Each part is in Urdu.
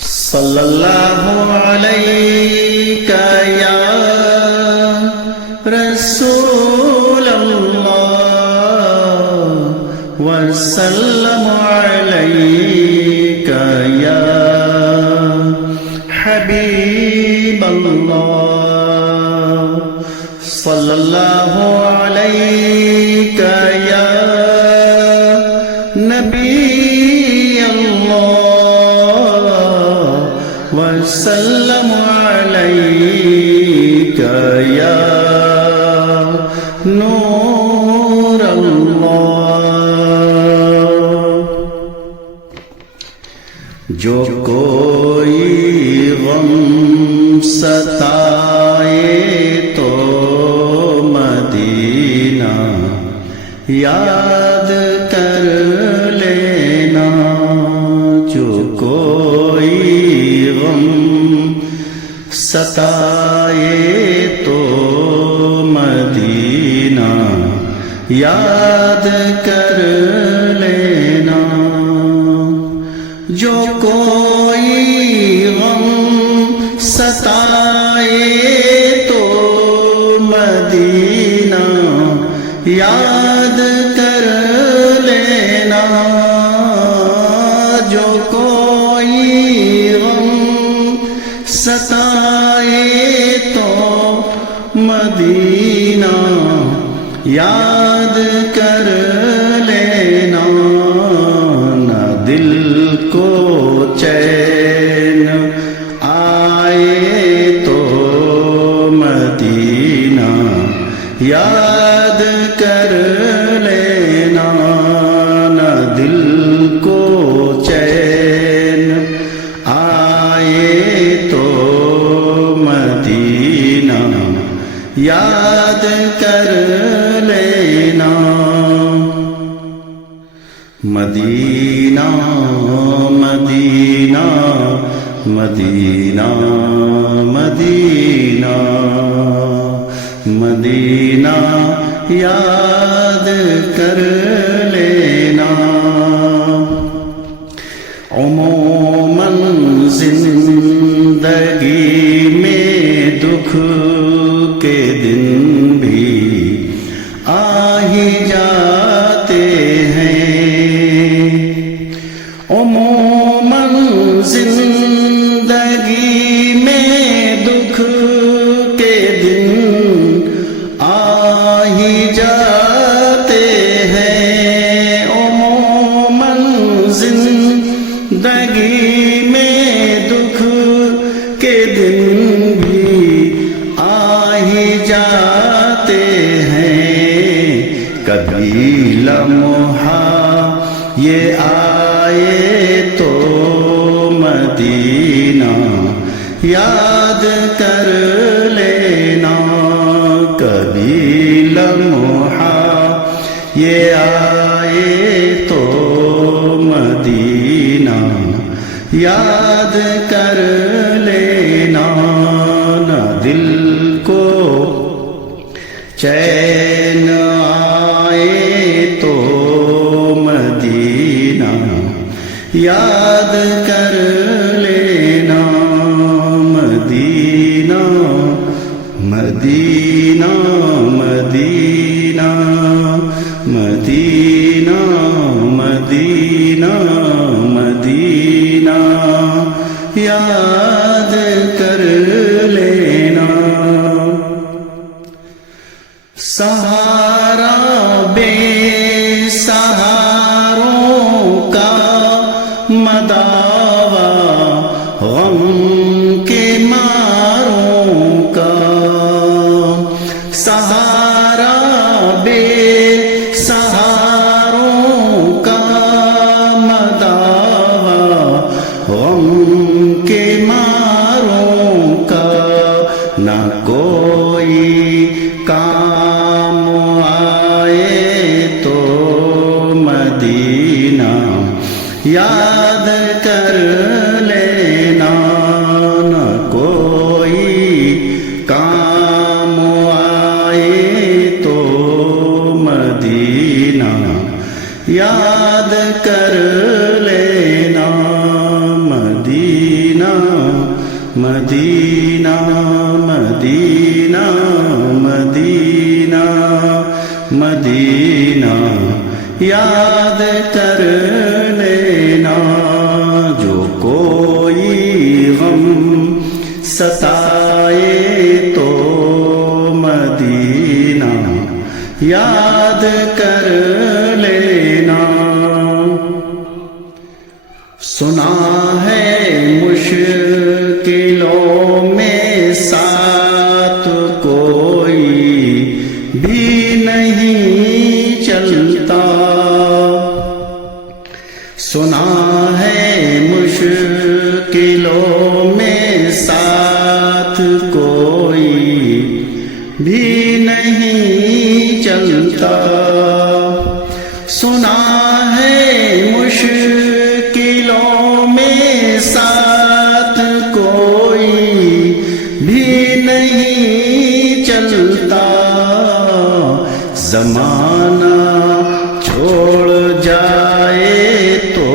صلی اللہ علیہ یا رسول اللہ وسلم علیہ یا حبیب اللہ صلی اللہ علیہ یا نبی اللہ وسلم علیک یا نور اللہ۔ جو کوئی غم ستائے تو مدینہ یاد کر لینا، جو کوئی غم ستائے تو مدینہ یاد کر لینا، جو کوئی غم ستائے تو مدینہ یاد کر لینا، جو کوئی غم ستائے تو مدینہ یاد کر لینا، نہ دل کو چین آئے تو مدینہ یاد کر لینا، نہ دل کو چین آئے تو مدینہ یاد کر لینا، مدینہ مدینہ مدینہ مدینہ مدینہ یاد کر لینا، عموماً زندگی میں دکھ کے دن بھی آ ہی جاتے ہیں، عموماً زندگی میں دکھ کے دن آ ہی جاتے ہیں، عموماً زندگی میں دکھ کے دن بھی آ ہی جاتے ہیں، کبھی لمحہ یہ آئے تو مدینہ یاد کر لینا، کبھی لمحہ یہ آئے تو مدینہ یاد کر لینا، نہ دل کو چین آئے تو مدینہ یاد کر لینا، مدینہ مدینہ مدینہ مدینہ مدینہ مدینہ یاد کر لینا، سہارا بے سہاروں کا مداوا غم کے ماروں کا، سہارا بے سہاروں کا مداوا غم کے ماروں کا، نہ کوئی کام آئے تو مدینہ یاد کر مدینہ مدینہ مدینہ مدینہ مدینہ یاد کر لینا جو کوئی غم ستائے تو مدینہ یاد کر لینا سنا ہے مشکلوں میں ساتھ کوئی بھی نہیں چلتا سنا ہے مشکلوں میں ساتھ کوئی بھی نہیں چلتا سنا ہے مشکلوں میں ساتھ کوئی بھی نہیں چلتا زمانہ چھوڑ جائے تو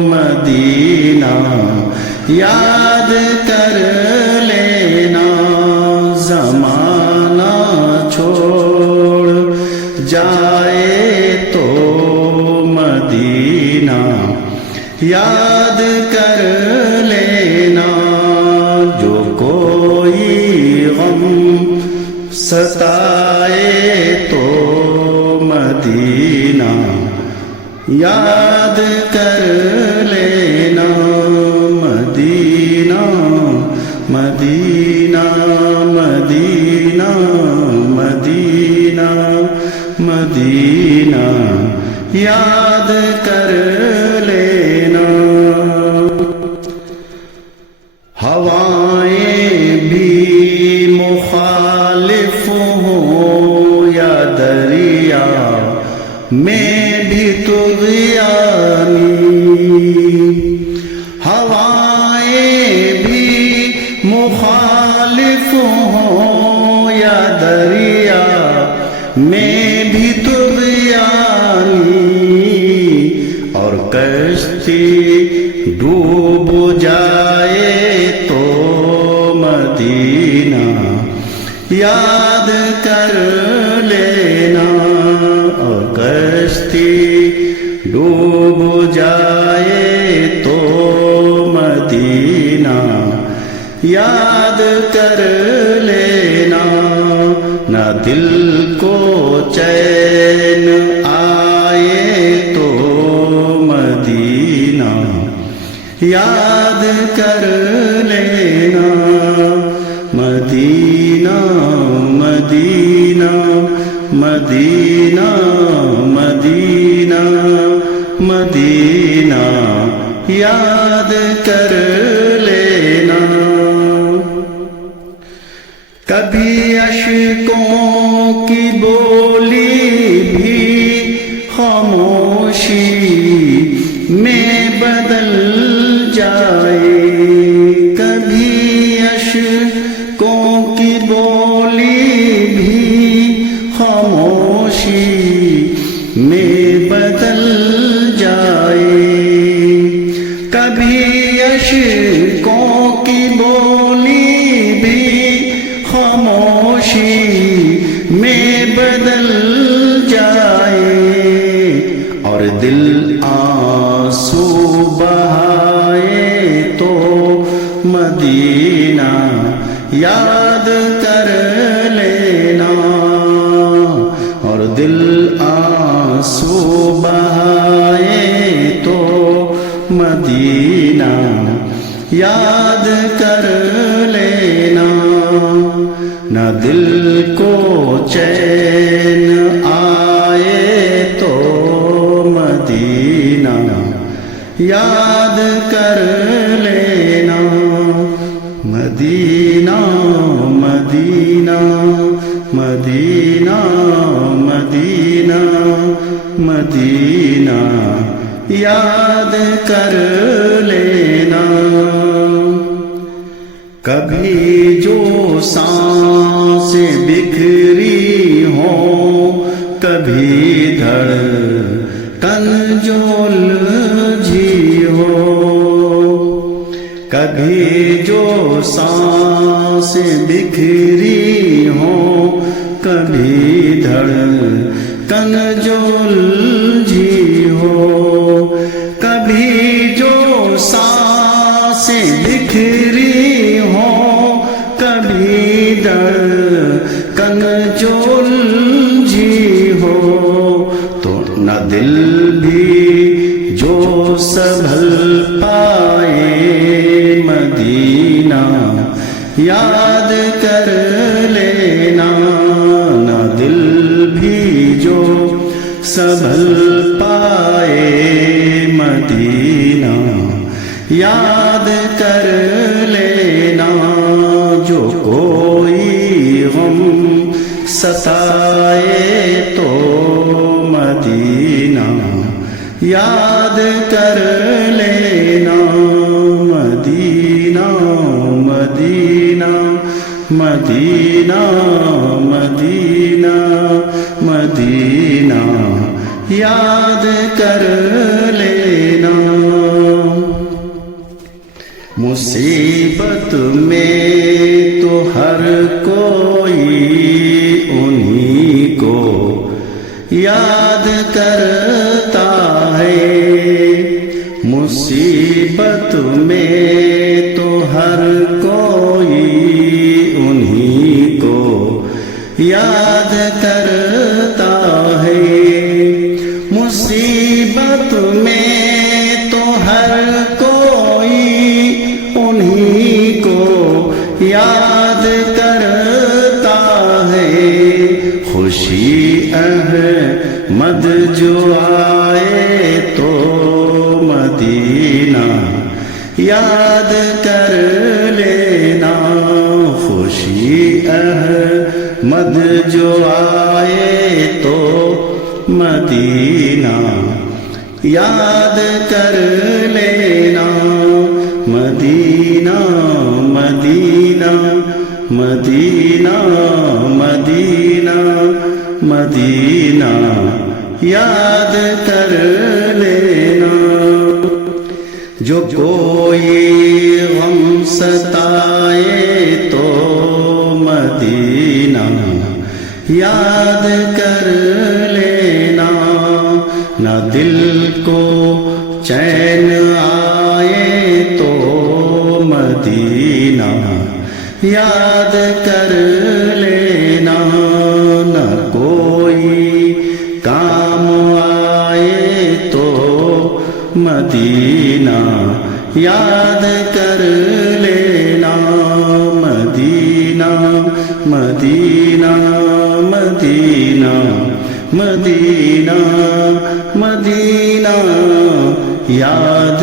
مدینہ یاد کر لینا زمانہ چھوڑ جائے تو مدینہ یاد کر لینا جو کوئی غم ستائے تو مدینہ یاد کر لینا مدینہ مدینہ مدینہ مدینہ مدینہ یاد کر لینا ہوائیں بھی مخالف ہوں یا دریا میں بھی طغیانی ہوائیں بھی مخالف ہوں یا دریا میں بھی طغیانی اور کشتی ڈوب جائے تو مدینہ یاد کر لینا اور کشتی ڈوب جائے تو مدینہ یاد کر لینا نہ دل کو چین آئے تو مدینہ یاد کر لینا مدینہ مدینہ مدینہ مدینہ مدینہ یاد کر لینا کبھی اشکوں کی بولی بھی خاموشی میں بدل جائے کبھی اشکوں کی بولی بھی خاموشی میں بدل جائے کبھی اشکوں کی بولی بھی خاموشی میں بدل جائے اور دل آنسو بہائے تو مدینہ یاد کر لینا اور دل آنسو بہائے تو مدینہ یاد کر لینا نہ دل کو چین آئے تو مدینہ یاد کر لینا مدینہ مدینہ مدینہ مدینہ مدینہ یاد کر لینا کبھی جو سانسیں بکھری ہوں کبھی دھڑکن جو الجھی ہو کبھی جو سانسیں بکھری ہوں، کبھی دھڑکن جو الجھی ہو، کبھی جو سانسیں بکھری ہوں، کبھی دھڑکن جو الجھی ہو، تو نہ دل بھی جو سنبھل پائے مدینہ یاد کر لینا، نہ دل بھی جو سنبھل پائے مدینہ یاد کر لینا، جو کوئی غم ستائے تو مدینہ یاد کر لینا، مدینہ مدینہ مدینہ مدینہ مدینہ یاد کر لینا۔ مصیبت میں تو ہر کوئی انہی کو یاد کرتا ہے، مصیبت میں تو ہر کوئی انہی کو یاد کرتا ہے، مصیبت میں تو ہر کوئی انہی کو یاد کرتا ہے، خوشی احمد جو آئے تو مدینہ یاد کر لینا، خوشی احمد جو آئے تو مدینہ یاد کر لینا، مدینہ مدینہ مدینہ مدینہ مدینہ یاد کر لینا، جو کوئی غم ستائے تو مدینہ یاد کر لینا، نہ دل کو چین آئے تو مدینہ یاد کر لینا، نہ کوئی کام آئے تو مدینہ یاد کر لینا، مدینہ مدینہ مدینہ مدینہ مدینہ یاد